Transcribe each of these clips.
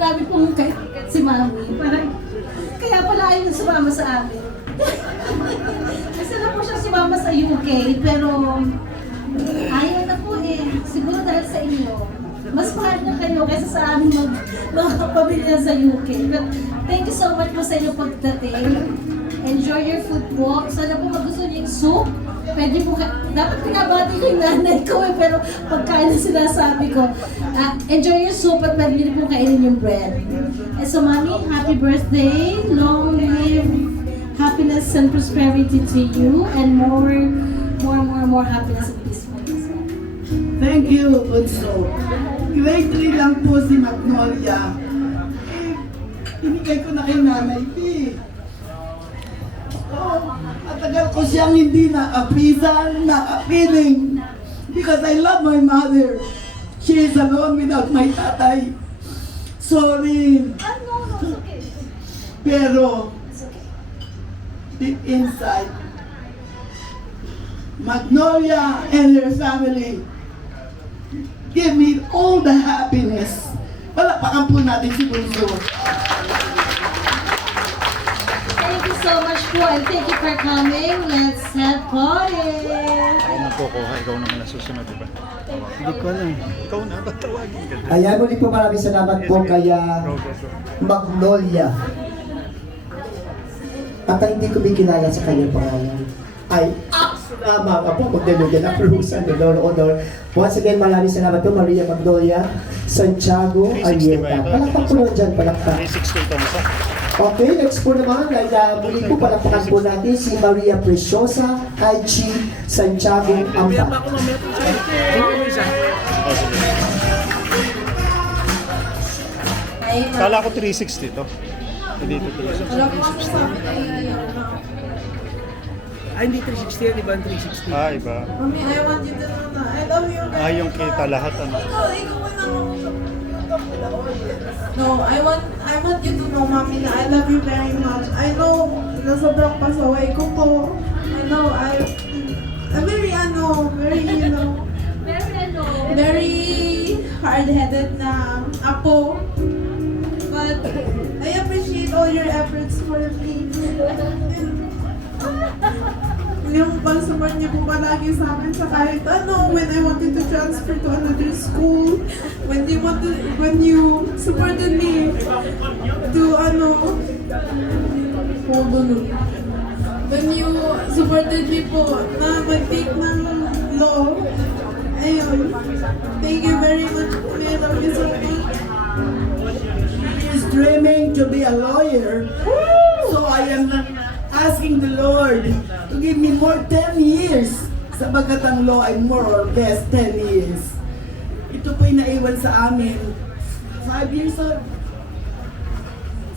namin pong si Mami. Parang, kaya pala ayaw na sumama sa amin. Kasi na po siya sumama sa UK, pero ayaw na po eh. Siguro dahil sa inyo. Mas mahal na kayo kaysa sa amin mga pamilya sa UK. But thank you so much po sa inyong pagdating. Enjoy your food po. Sana po magustuhan niyo yung soup. Pwede po, dapat pinabati ko yung nanay ko eh, pero pagkain na sinasabi ko. Enjoy your soup at pwede niyo po kainin yung bread. So Mami, happy birthday. Long live happiness and prosperity to you and more happiness and peace for yourself. Thank you, Unso. Grade 3 lang po si Magnolia. Binigay ko na kay Nanay P. At tagal ko siyang hindi nakapisan, nakapiling. Because I love my mother. She is alone without my tatay. Sorry. No, it's okay. Pero, It's okay. deep inside, Magnolia and her family give me all the happiness. Palakpakan po natin si Bunso. Thank you so much po and thank you for coming. Let's have party! Ako nagkukuha, ikaw naman ang susunod, di ba? Hindi ko alam. Ikaw na, tatawagin ka. Ayan, muli po maraming salamat po kaya Magnolia. At hindi ko bikilala sa kanyang pangalan. Ay, mga po, magdalo na Cruzan, Honor. Once again, maraming salamat po, Maria Magnolia, Santiago, Arieta. Palakpak po naman dyan, palakpak. 360 ito, masa. Okay, next po naman, ay muli po palakpakan po natin si Maria Preciosa, Aichi, Santiago, Ampa. Kala ko 360 ito. Hindi ito 360. Ay, hindi 360 yan, iba ang 360. Ah, iba. Mami, I want you to know na I love you. Ah, yung kita lahat, ano. No, I want you to know, Mami, na I love you very much. I know na sobrang pasaway ko po. I know, I'm very, very hard-headed na apo. But I appreciate all your efforts for me. Yung pag-support niyo po palagi sa akin sa kahit ano, when I wanted to transfer to another school, when you supported me to when you supported me po na mag-take ng law, ayun, thank you very much po, I love you so much. She is dreaming to be a lawyer. So I am asking the Lord to give me more 10 years. Sabagat ang law ay more or less 10 years. Ito po'y naiwan sa amin. 5 years old.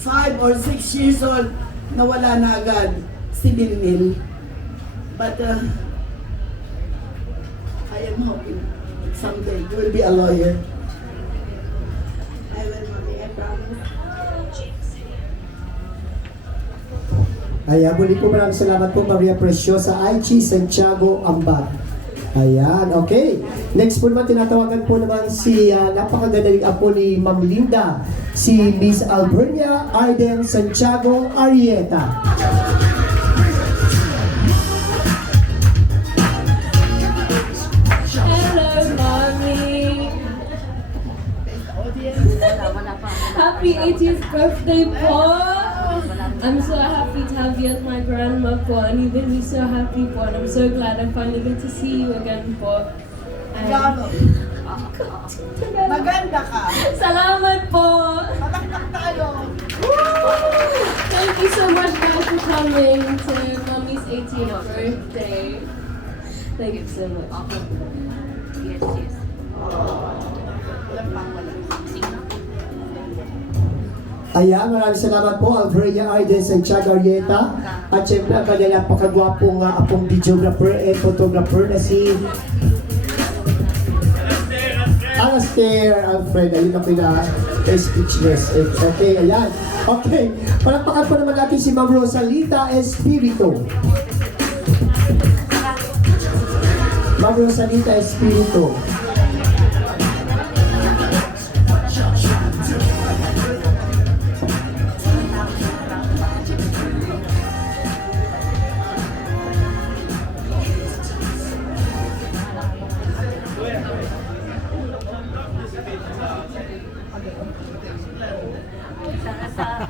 5 or 6 years old. Nawala na agad si Milmil. But I am hoping someday you will be a lawyer. I will, Mommy, I promise. Ayan, muli po maraming salamat po Maria Preciosa, Aichi, Santiago, Ambat. Ayan, okay. Next po naman, tinatawagan po naman si napakagadaling apo ni Ma'am Linda, si Miss Albernia Arden Santiago Arieta. Hello, Mommy! Happy 80th birthday po! I'm so happy to have you as my grandma po, and even me so happy po, and I'm so glad I finally get to see you again po. Gano? Maganda ka. Salamat po! Pataktak tayo. Thank you so much guys for coming to Mommy's 18th birthday. Thank you so much. Ayan, maraming salamat po Albernia Arden Santiago Arieta. At syempre ang kanilang pakagwapong apong videographer and photographer na si Alastair Alfred. Ayun ang speechless. Okay, ayan. Okay, palakpakan po naman natin si Ma'am Rosalita Espiritu. Ma'am Rosalita Espiritu.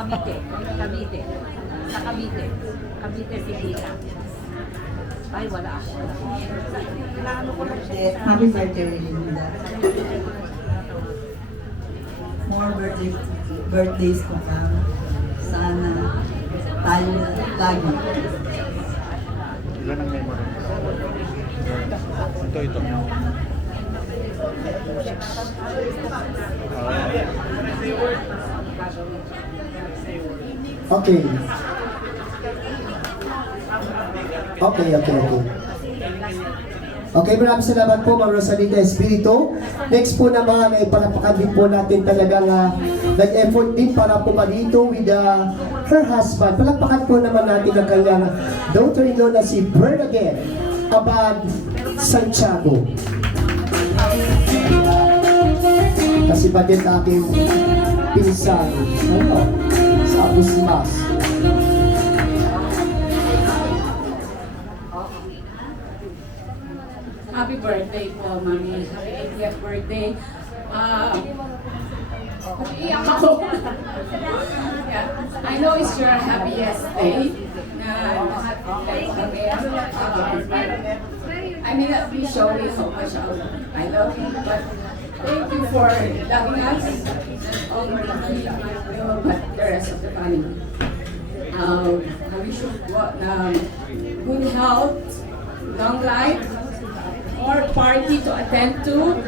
Cavite. Cavite. Sa Cavite. Cavite City. Ay, wala. Kailangan ko lang siya. Happy birthday, Linda. More birthdays ko pa. Sana tayo lagi. Ilan ang memory? Ito. Okay. Okay. Okay, maraming salamat po, Ma'am Rosalita Espiritu. Next po naman ay palapakan din po natin talagang nag-effort din para po dito with her husband. Palapakan po naman natin ang kanyang daughter-in-law na si Bernadette Abad Santiago. Kasi ba din aking pinsan, sa Abusmas. Happy birthday po, Mami. Happy 80th birthday. Iyak ako. Yeah. I know it's your happiest day. I may not be showing how much I love you, but thank you for loving us. Not only you, but the rest of the family. I wish you good health, long life, more party to attend to.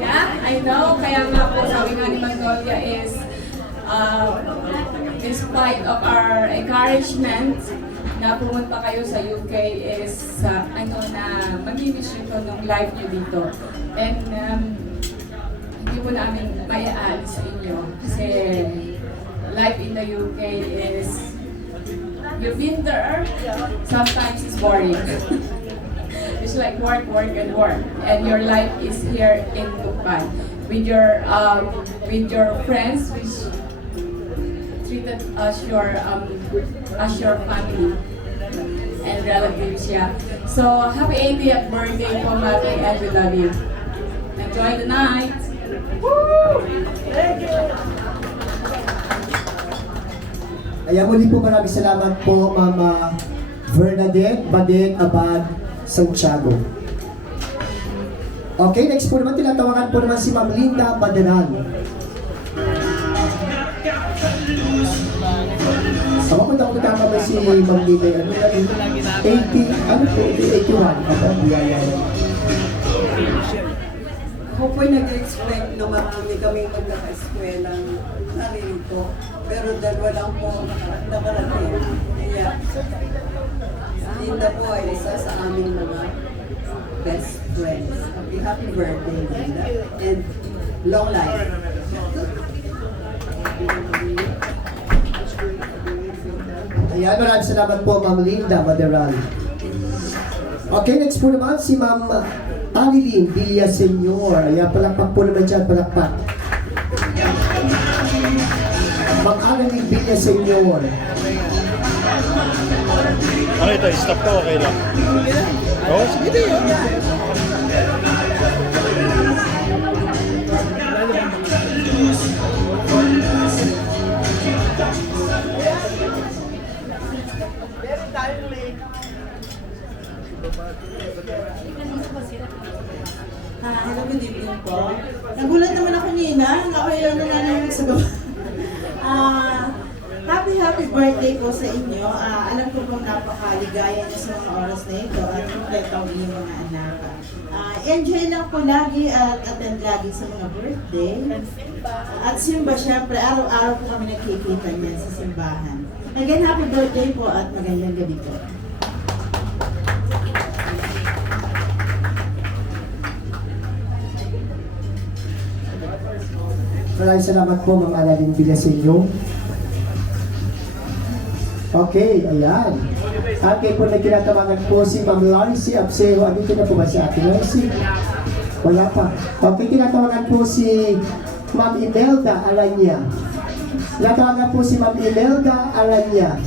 Yeah, I know. Kaya nga po sabi nga ni Magnolia is, in spite of our encouragement na pumunta kayo sa UK is, na mag-miss nyo nung life nyo dito. And hindi po namin mayaan sa inyo kasi life in the UK is, you've been there, sometimes it's boring. It's like work, and work. And your life is here in Lukban with your friends, which treated as your family and relatives. Yeah. So happy 80th birthday, po, Mami, and we love you. Enjoy the night. Ayan, muli po maraming salamat po, Mama Bernadette Abad Santiago. Okay, next po naman, tinatawagan po naman si Ma'am Linda Baderan. Ako kung ako magkakamay si Ma'am Linda, 81. Ako po'y nag-expect na marami kaming magkaka-eskwela narinig ko. Pero dalawa lang po nakarating. Kaya, Linda po ay isa sa aming mga best friends. Happy birthday, Linda. And long life. Ayan, maraming salamat po, Ma'am Linda Baderan. Okay, next po naman si Ma'am Annalyn Villaseñor. Ayan, palakpak po naman dyan, palakpak. Ma'am Annalyn Villaseñor. Ano ito? Stop to, okay lang? Oo, sige din. Hello, good evening po. Nagulat naman ako nina, ako yung nananamig sa baba. Happy birthday po sa inyo. Alam ko pong napakaligaya niyo sa mga oras na ito at kompleto ang inyong mga anak. Enjoy lang po lagi at attend lagi sa mga birthday. At simba, syempre, araw-araw po kami nagkikita niyan sa simbahan. Again, happy birthday po at magandang gabi po. Maraming salamat po, Ma'am Annalyn Villaseñor. Okay, ayan. Okay po, nagkinatawagan po si Ma'am Larcy Absejo. Andito na po ba si Ate Larcy? Wala pa. Okay, kinatawagan po si Ma'am Imelda Aranya. Kinatawagan po si Ma'am Imelda Aranya.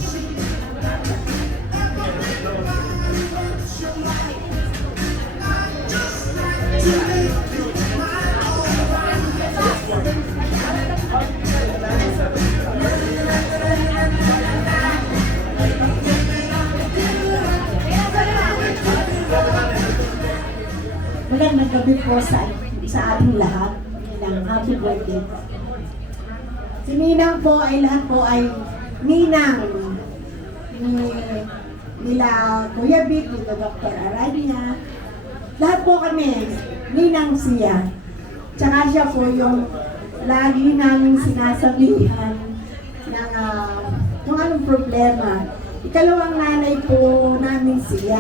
magandang gabi po sa ating lahat. Ninang, happy birthday. Si Ninang po ay lahat po ay Ninang nila Kuya Vic, nila Dr. Aranya. Lahat po kami, Ninang siya. Tsaka siya po yung lagi namin sinasabihan ng kung anong problema. Ikalawang nanay po namin siya.